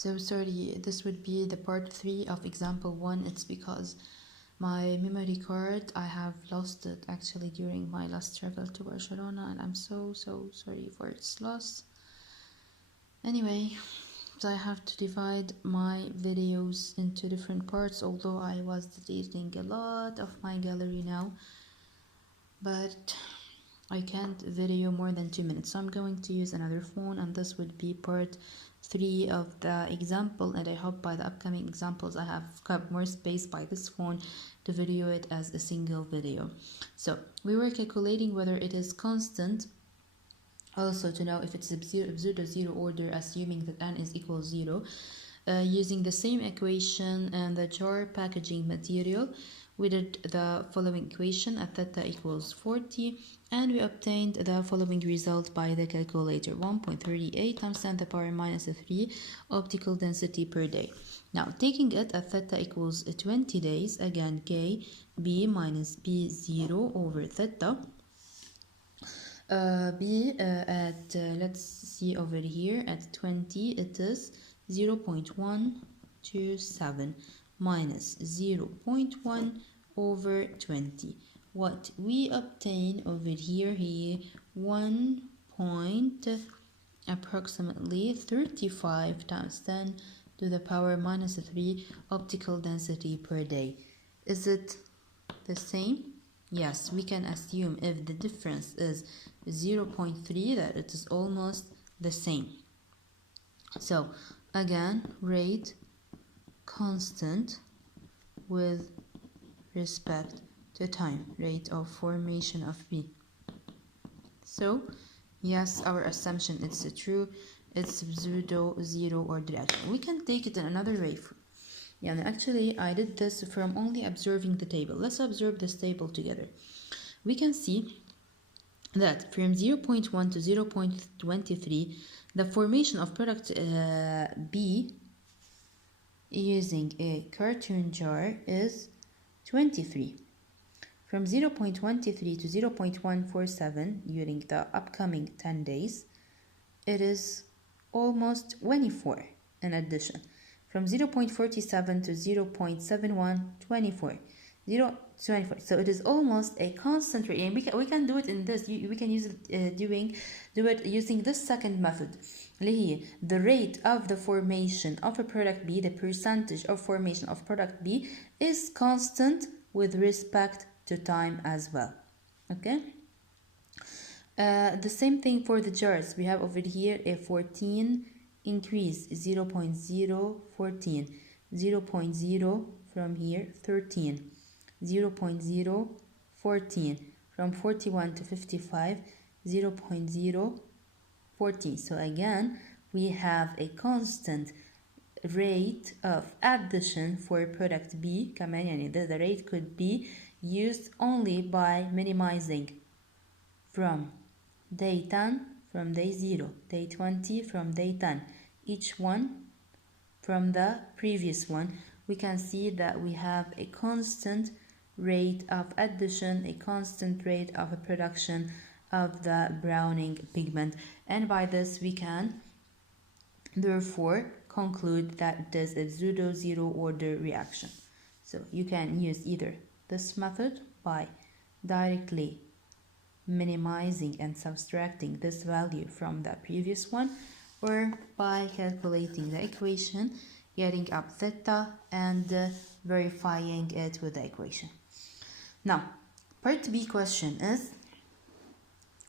So sorry, this would be the part 3 of example 1. It's because my memory card, I have lost it actually during my last travel to Barcelona, and I'm so sorry for its loss. Anyway, so I have to divide my videos into different parts, although I was deleting a lot of my gallery now, but I can't video more than 2 minutes, so I'm going to use another phone, and this would be part 3 of the example, and I hope by the upcoming examples I have got more space by this phone to video it as a single video. So we were calculating whether it is constant, also to know if it's a pseudo zero order, assuming that n is equal 0, using the same equation and the jar packaging material. We did the following equation at theta equals 40, and we obtained the following result by the calculator: 1.38 times 10 to the power minus 3 optical density per day. Now, taking it at theta equals 20 days, again k b minus b0 over theta. B at let's see over here at 20, it is 0.127 minus 0.1 over 20. What we obtain over here 1 point approximately 35 times 10 to the power minus 3 optical density per day. Is it the same? Yes, we can assume if the difference is 0.3 that it is almost the same. So again, rate constant with respect to time, rate of formation of B. So yes, our assumption is true. It's pseudo zero order reaction. We can take it in another way. Yeah, actually I did this from only observing the table. Let's observe this table together. We can see that from 0.1 to 0.23, the formation of product B using a cartoon jar is 23. From 0.23 to 0.147 during the upcoming 10 days, it is almost 24 in addition. From 0.47 to 0.71, 24. 24. So it is almost a constant rate, and we can do it in this. We can use it do it using this second method. The rate of the formation of a product B, the percentage of formation of product B, is constant with respect to time as well. Okay. The same thing for the jars. We have over here a 14 increase, 0.014, 0.0 from here 13, 0.014 from 41 to 55, 0.014. So again, we have a constant rate of addition for product B. كمان the rate could be used only by minimizing from day 10 from day 0, day 20 from day 10, each one from the previous one. We can see that we have a constant rate of addition, a constant rate of a production of the browning pigment, and by this we can therefore conclude that it is a pseudo zero order reaction. So you can use either this method by directly minimizing and subtracting this value from the previous one, or by calculating the equation, getting up theta and verifying it with the equation. Now, part B question is,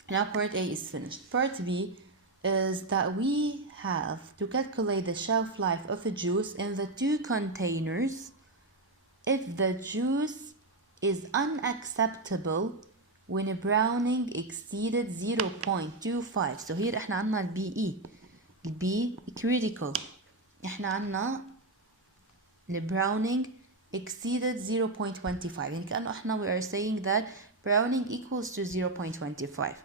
now part A is finished. Part B is that we have to calculate the shelf life of a juice in the 2 containers if the juice is unacceptable when browning exceeded 0.25. So here احنا عنا البي اي، البي critical، احنا عنا الbrowning exceeded 0.25، يعني كأنه احنا we are saying that browning equals to 0.25.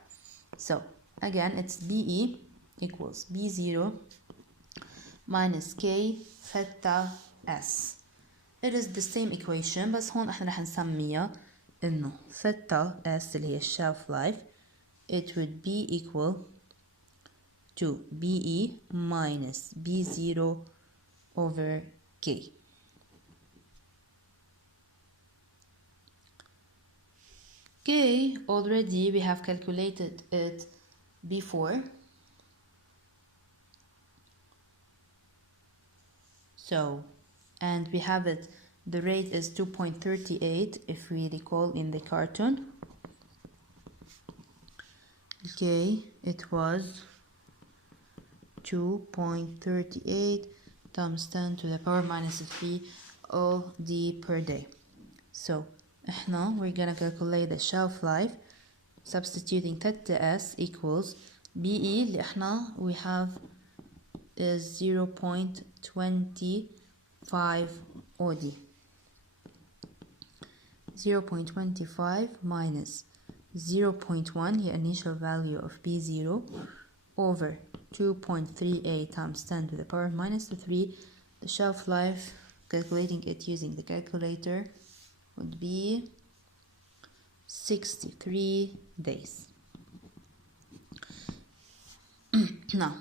So again it's BE equals B0 minus K theta S. It is the same equation, بس هون احنا رح نسميها إنه theta S اللي هي shelf life, it would be equal to BE minus B0 over K. K, already we have calculated it before. So, and we have it, the rate is 2.38 if we recall in the cartoon. Okay, it was 2.38 times 10 to the power minus 3 OD per day. So, now we're gonna calculate the shelf life, substituting theta S equals BE اللي احنا we have is 0.25 OD. 0.25 minus 0.1 here initial value of B0 over 2.38 times 10 to the power minus 3. The shelf life, calculating it using the calculator, would be 63 days. Now,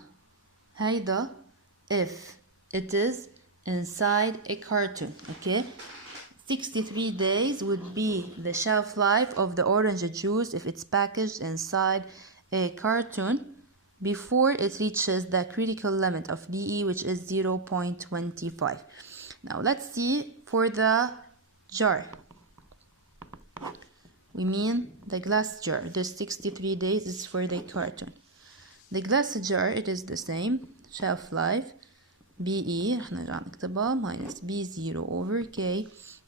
هيدا if it is inside a carton, okay? 63 days would be the shelf life of the orange juice if it's packaged inside a carton before it reaches the critical limit of BE, which is 0.25. Now let's see for the jar. We mean the glass jar. This 63 days is for the carton. The glass jar, it is the same. Shelf life BE minus B0 over K.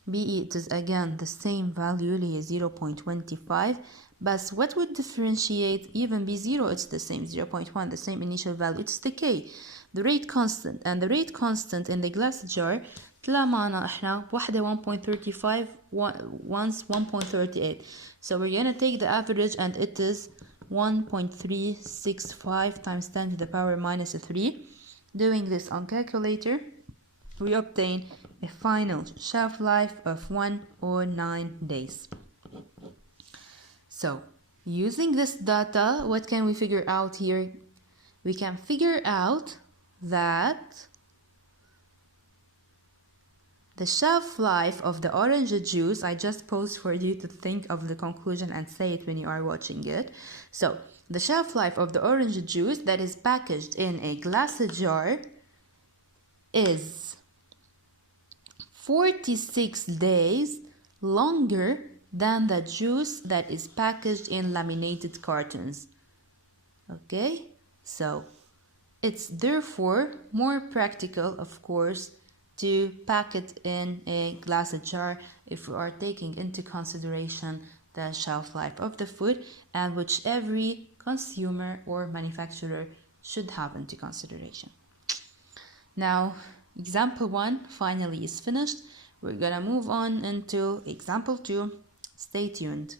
BE, it is again the same value, 0.25. But what would differentiate even B0? It's the same, 0.1, the same initial value. It's the K, the rate constant. And the rate constant in the glass jar طلع معنا احنا واحدة 1.35 once 1.38. So we're gonna take the average and it is 1.365 times 10 to the power minus 3. Doing this on calculator, we obtain a final shelf life of 109 days. So, using this data, what can we figure out here? We can figure out that the shelf life of the orange juice, I just paused for you to think of the conclusion and say it when you are watching it. So, the shelf life of the orange juice that is packaged in a glass jar is 46 days longer than the juice that is packaged in laminated cartons. Okay, so it's therefore more practical, of course, to pack it in a glass jar if we are taking into consideration the shelf life of the food, and which every consumer or manufacturer should have into consideration. Now, example 1 finally is finished. We're gonna move on into example 2. Stay tuned.